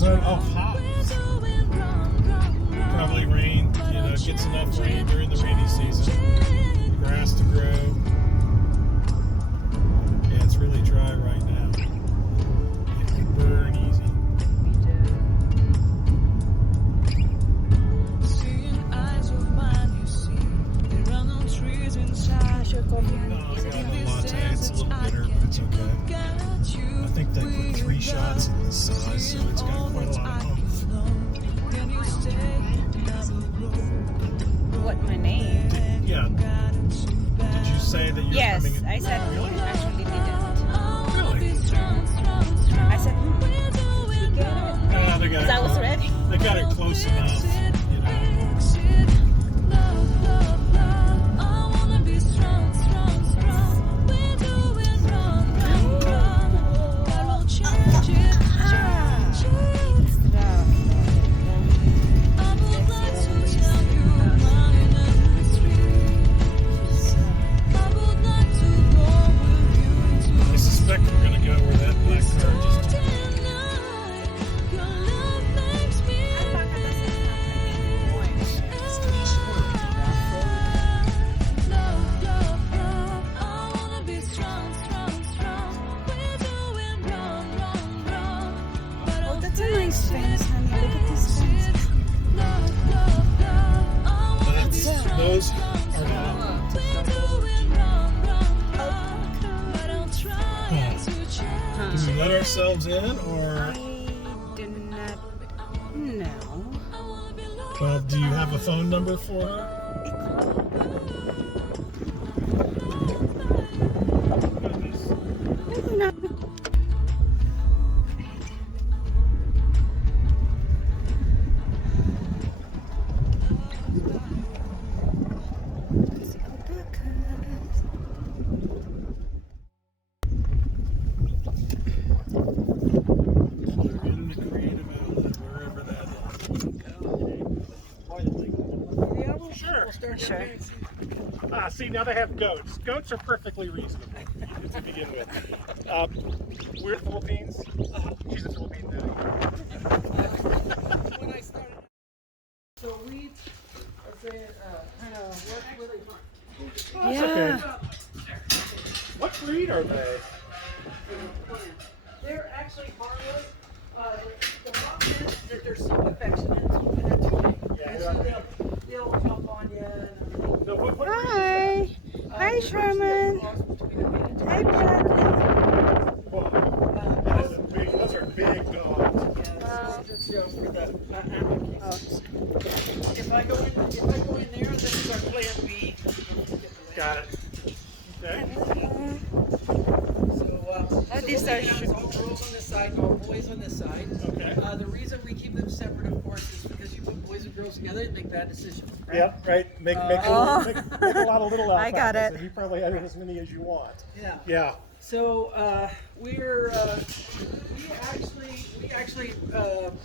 goes on. Oh, hops. Probably rain, gets enough rain during the rainy season. Grass to grow. Yeah, it's really dry right now. It can burn easy. No, I got a latte. It's a little bitter, but it's okay. I think they put 3 shots in this size, so it's got quite a lot of oomph. What, my name? Yeah. Did you say that you're Yes, coming in? I said you actually didn't. Really? I said, you get it? They got Because I was ready. They got it close enough, I suspect we're going to go where that black car just turned. Oh, that's a nice fence, honey. Look at this fence. Those are not. Do we let ourselves in, or? I do not know. Well, do you have a phone number for her? No. They're in the creative outlet, wherever that is. Sure. Sure. See, now they have goats. Goats are perfectly reasonable to begin with. We're Philippines. She's a Philippine now. When I started, so we kind of work really hard. That's okay. What breed are they? They're actually harmless. The problem is that they're so affectionate. And so they'll jump on you. No, what Hi. Hi, Sherman. Hi, Bradley. Those are big dogs. If I go in there, this is our plan B. Got it. Okay. These are all girls on this side, all boys on this side. Okay. The reason we keep them separate, of course, is because you put boys and girls together and make bad decisions. Right? Yeah, right. Make a lot of little alpacas. I got it. And you probably have as many as you want. Yeah. Yeah. So we actually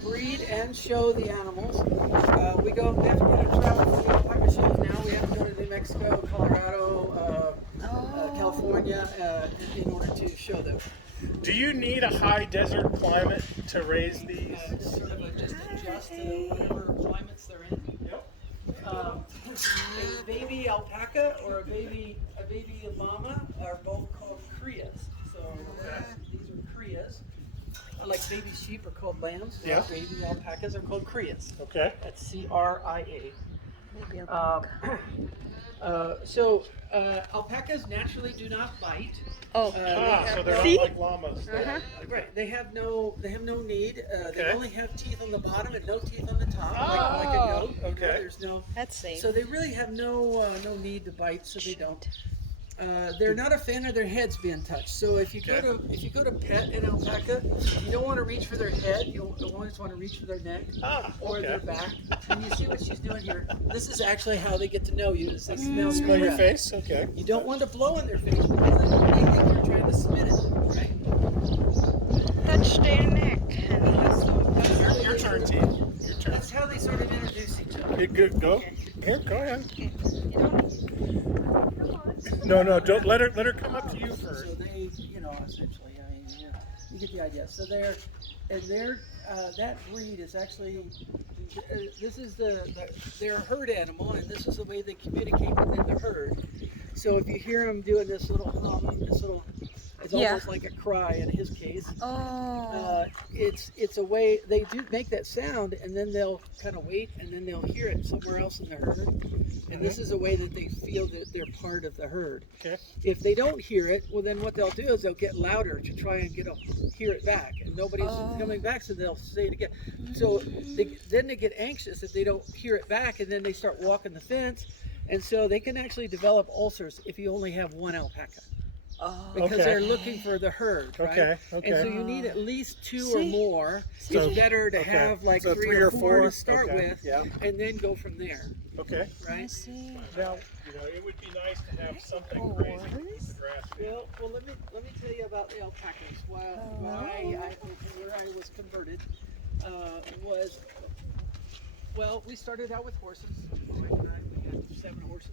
breed and show the animals. We have to get a travel for the alpaca shows now. We have to go to New Mexico, Colorado, California in order to show them. Do you need a high desert climate to raise these? Just sort of just adjust to whatever climates they're in. Yep. A baby alpaca or a baby llama are both called crias. So these are crias. Like baby sheep are called lambs. Yeah. Baby alpacas are called crias. Okay. That's CRIA. Alpacas naturally do not bite. Oh. So they're not See? like llamas. Right. They have no need. They Okay. only have teeth on the bottom and no teeth on the top, like a goat. Okay. There's no. That's safe. So they really have no need to bite, so they don't. They're not a fan of their heads being touched. So if you go to pet an alpaca, you don't want to reach for their head. You always want to reach for their neck or their back. And you see what she's doing here. This is actually how they get to know you. Is they smell Smell your breath. face? Okay. You don't want to blow in their face because then they think you're trying to spit it, right? Touch their neck, honey. Your turn, T. Your turn. That's how they sort of introduce each other. Good. Go. Here, go ahead. You don't. No, don't let her come up to you first. So they, essentially, you get the idea. So they're and that breed is actually this is their herd animal, and this is the way they communicate within the herd. So if you hear them doing this little hum, it's almost like a cry in his case. Oh. It's a way they do make that sound, and then they'll kind of wait, and then they'll hear it somewhere else in the herd. And this is a way that they feel that they're part of the herd. Okay. If they don't hear it, well, then what they'll do is they'll get louder to try and hear it back, and nobody's coming back, so they'll say it again. So then they get anxious if they don't hear it back, and then they start walking the fence, and so they can actually develop ulcers if you only have one alpaca. Because they're looking for the herd, right? Okay, okay. And so you need at least two See? or more. See? It's better to have like So three or four to start Okay, with, yeah. and then go from there, Okay. I right? see. Now, it would be nice to have something crazy to keep the grass. Well, let me tell you about the alpacas. Where I was converted was, well, we started out with horses. We had 7 horses.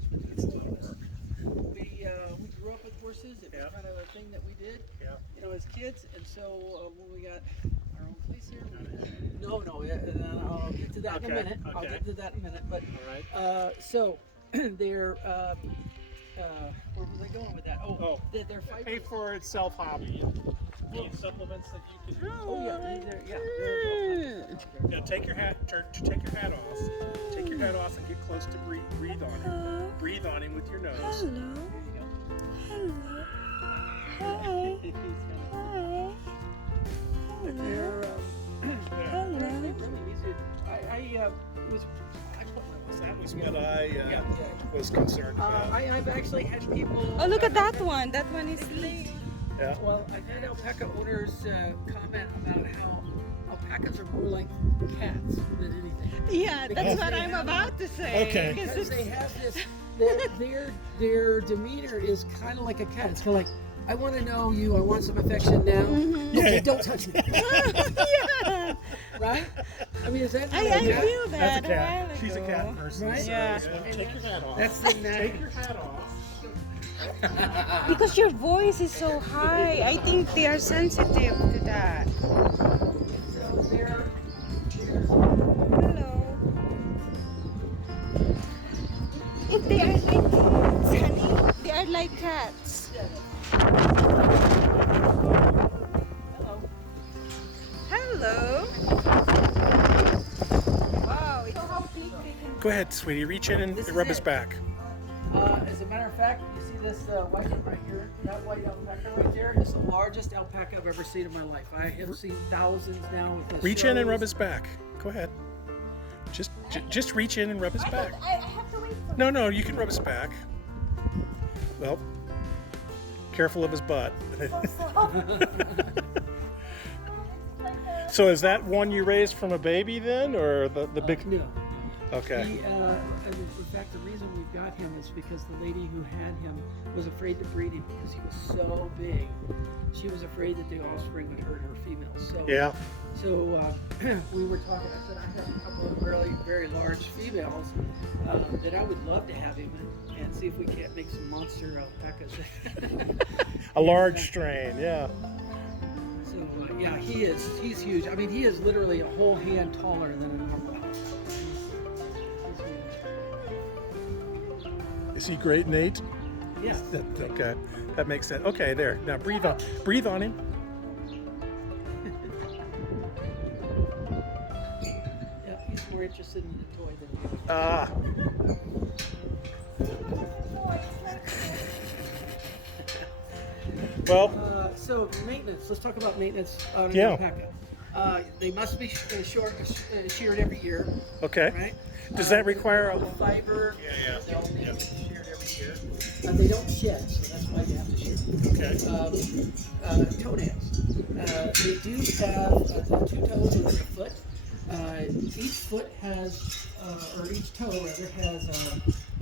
We grew up with horses. It was kind of a thing that we did, as kids. And so when we got our own place here, no, I'll get to that in a minute. I'll get to that in a minute. But so they're where was I going with that? They're Pay for itself hobby. Need supplements that you can. Now take your hat off. Take your hat off and get close to breathe on him. Breathe on him with your nose. Hello. Hello. Hi. Hi. They're Hello. really easy. That was what I was concerned about. I've actually had people. Oh, look at that one. That one is neat. Yeah. Well, I've had alpaca owners comment about how alpacas are more like cats than anything. Yeah, that's what I'm about to say. Okay. Because they have this, their demeanor is kind of like a cat. It's kind of like, I want to know you, I want some affection now. Okay, don't touch me. Yeah. Right? I mean, is that I feel that. That's a cat. She's a cat person. Right? So, Yeah. Take your hat off. That's the Take your hat off. Because your voice is so high, I think they are sensitive to that. So they're Hello. If they are like cats, honey, they are like cats. Hello. Wow. So how big they can Go ahead, sweetie. Reach in and This is rub his it. back. As a matter of fact, you see this white one right here? That white alpaca right there is the largest alpaca I've ever seen in my life. I have seen thousands now. With this Reach in and shows. rub his back. Go ahead. Just reach in and rub his back. I have to wait for No, you can rub his back. Well, careful of his butt. So is that one you raised from a baby then, or the big? No. Okay. In fact, the reason we got him is because the lady who had him was afraid to breed him because he was so big. She was afraid that the offspring would hurt her females. So Yeah. So we were talking. I said I have a couple of really very large females that I would love to have him and see if we can't make some monster alpacas. A large strain. Yeah. So yeah, he's huge. I mean, he is literally a whole hand taller than a normal alpaca. Is he great, Nate? Yeah. Okay. That makes sense. Okay, there. Now breathe on him. Yeah, he's more interested in the toy than you. Ah. Well, So maintenance. Let's talk about maintenance on an Yeah. alpaca. They must be sheared every year, okay. right? Does that require the fiber? Yeah. They'll be sheared every year. They don't shed, so that's why you have to shear. Okay. Toenails. They do have 2 toes and then a foot. Each foot has, or each toe rather, has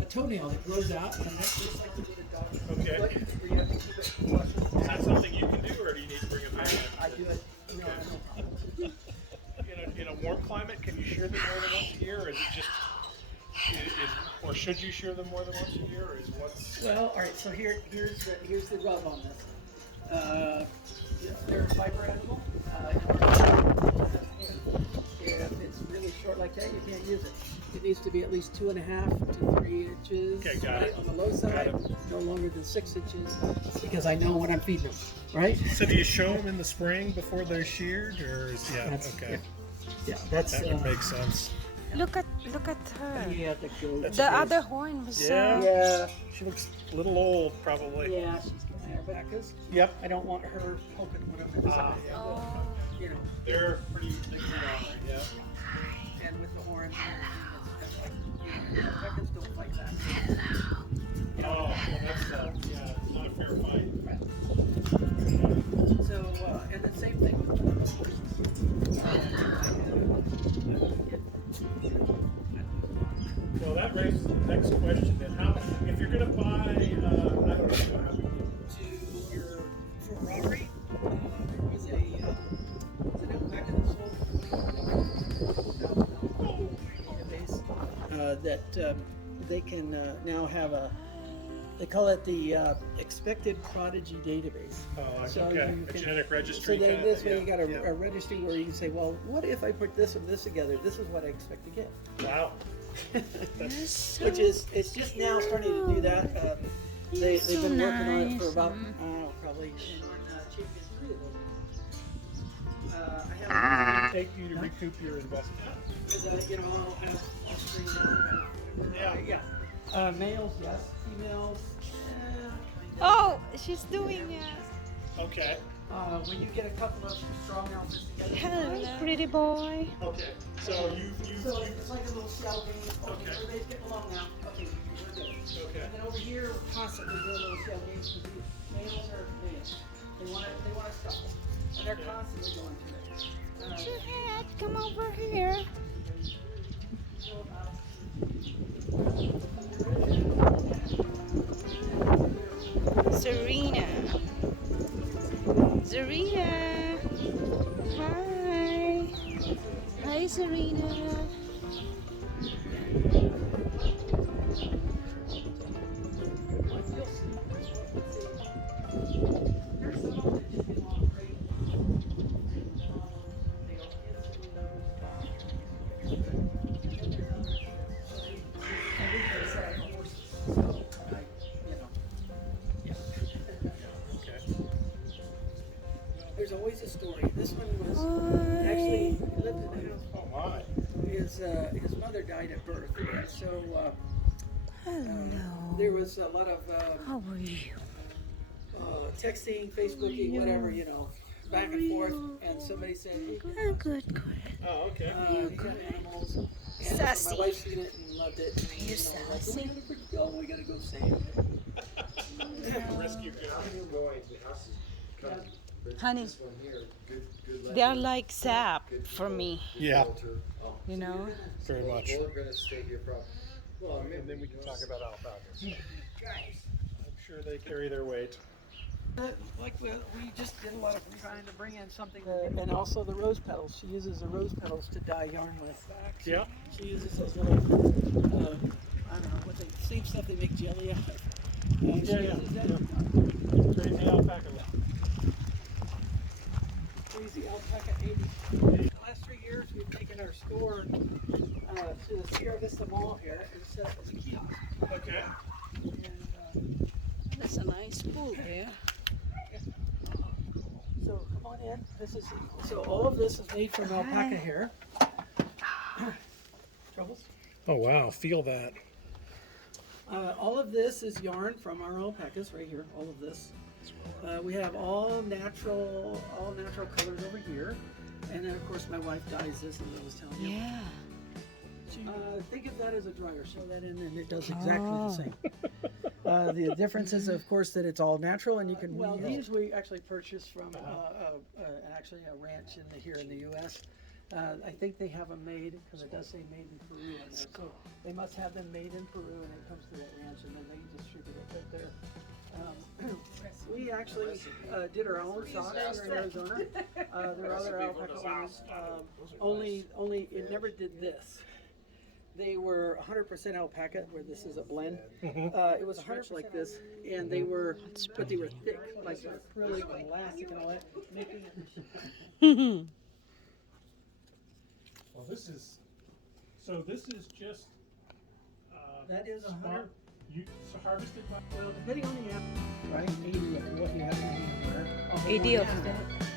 a toenail that grows out, and that's just like the dog Okay. foot, where you have to keep it flush. Is that something you can do, or do you need to bring it back? I do it. No problem. In a warm climate, can you shear them more than once a year, or is it just, or should you shear them more than once a year, or is once? Well, all right. So here's the rub on this. They're a fiber animal. get short like that, you can't use it. It needs to be at least 2.5 to 3 inches. Okay, got it. On the low side, no longer than 6 inches, because I know when I'm feeding them, right? So do you show them in the spring before they're sheared, or is okay? Yeah, that's That would make sense. Look at her. yeah, the goat. That's The good. other horn was Yeah, She looks a little old, probably. yeah, she's got Alpacas. Yep. I don't want her poking one of them. Oh. You know, They're pretty big yeah. and with the horns. Alpacas don't fight back. Oh, well, that's yeah, it's not a fair fight. So, and the same thing with Well, that raises the next question then. How, if you're going to buy, I don't know, how we get to your for robbery, there was an Alpaca database that they can now have they call it the expected prodigy database. Oh, So okay. you A can- genetic So registry. then kind this of, way you got yeah. a registry where you can say, well, what if I put this and this together? This is what I expect to get. Wow. Which is, it's just now starting to do that. They've been working on it for about, probably Champion 3 of them. I have Take you to recoup your investment. you know, I'll screen them. Yeah. Males, yes. Females, Oh, she's doing it. Okay. when you get a couple of strong outfits together. Hello, pretty boy. Okay. So So it's like a little shell game. Okay. Where they get along now. Okay, we're good. Okay. And then over here, we're constantly doing little shell games because males are males. They want to scuffle, and they're constantly going through it. Your head, come over here. Serena. Serena. Hi. Hi, Serena. There's always a story. This one was actually he lived in the house. Oh my. His mother died at birth, and so there was a lot of How are you? texting, Facebooking, whatever, you know, back and forth. And somebody said, "Hey, Oh, good, good. Oh, okay. you got animals." And so Sassy. my wife seen it and loved it. And, You're like, sassy. we gotta go save it. Rescue girl. Honey, they are like sap for me, Yeah. you know? Very much. We're gonna stay here probably. Well, And then we can talk about alpacas. I'm sure they carry their weight. Like we just did a lot of trying to bring in something. And also the rose petals. She uses the rose petals to dye yarn with. Yeah. She uses those little, I don't know, what they, same stuff they make jelly out of. She uses that. Crazy alpaca. Crazy Alpaca 80. The last 3 years we've taken our store to the Sierra Vista Mall here and set up as a kiosk. Okay. And, That's a nice pool there. so come on in. So all of this is made from alpaca hair. Troubles? Oh wow, feel that. All of this is yarn from our alpacas right here. All of this. We have all natural colors over here, and then of course my wife dyes this, as I was telling you. Yeah. Think of that as a dryer. Show that in, and it does exactly the same. The difference is, of course, that it's all natural, and you can. Well, these we actually purchased from actually a ranch here in the U.S. I think they have them made because it does say made in Peru in there. So they must have them made in Peru, and it comes to that ranch, and then they distribute it. But they're we actually did our own socks here in Arizona. There are other alpaca ones. Only it never did this. They were 100% alpaca, where this is a blend. It was 100% like this, and they were, but they were thick, like acrylic and elastic and all that, making it. Well, this is So this is just That is a hundred. harvested by. Well, depending on the animal, right? 80 of what you have in here. 80 of them.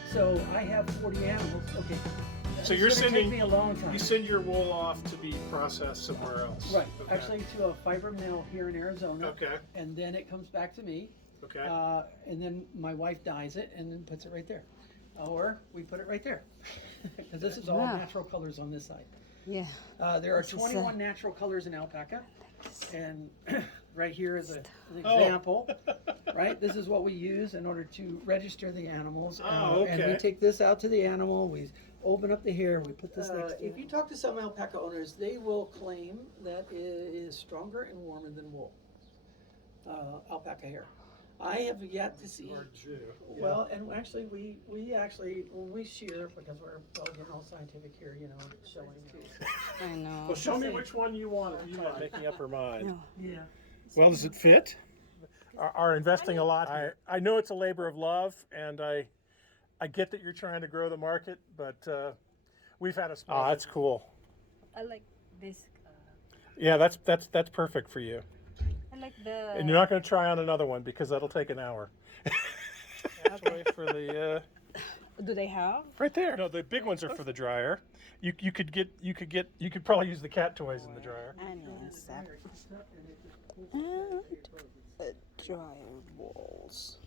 So I have 40 animals. Okay. So It's you're gonna sending take me a long time. you send your wool off to be processed somewhere else. Right. Okay. Actually, to a fiber mill here in Arizona. Okay. And then it comes back to me. Okay. And then my wife dyes it and then puts it right there. Or we put it right there. Because this is all Wow. natural colors on this side. Yeah. There are This is, 21 natural colors in alpaca. And right here is an Oh. example, right? This is what we use in order to register the animals. Oh, And we okay. take this out to the animal, we open up the hair, we put this next to it. If you talk to some alpaca owners, they will claim that it is stronger and warmer than wool, alpaca hair. I have yet to see. Well, and actually, we actually, when we shear, because we're all getting all scientific here, you know, showing. I know. Well, show me which one you want. You want making up her mind. No. Yeah. Well, does it fit? Are investing a lot. I know it's a labor of love, and I get that you're trying to grow the market, but we've had a small. That's cool. I like this. Yeah, that's perfect for you. I like the. And you're not going to try on another one because that'll take an hour. Actually, for the Do they have? right there. No, the big ones are for the dryer. You could probably use the cat toys in the dryer. And dryer walls.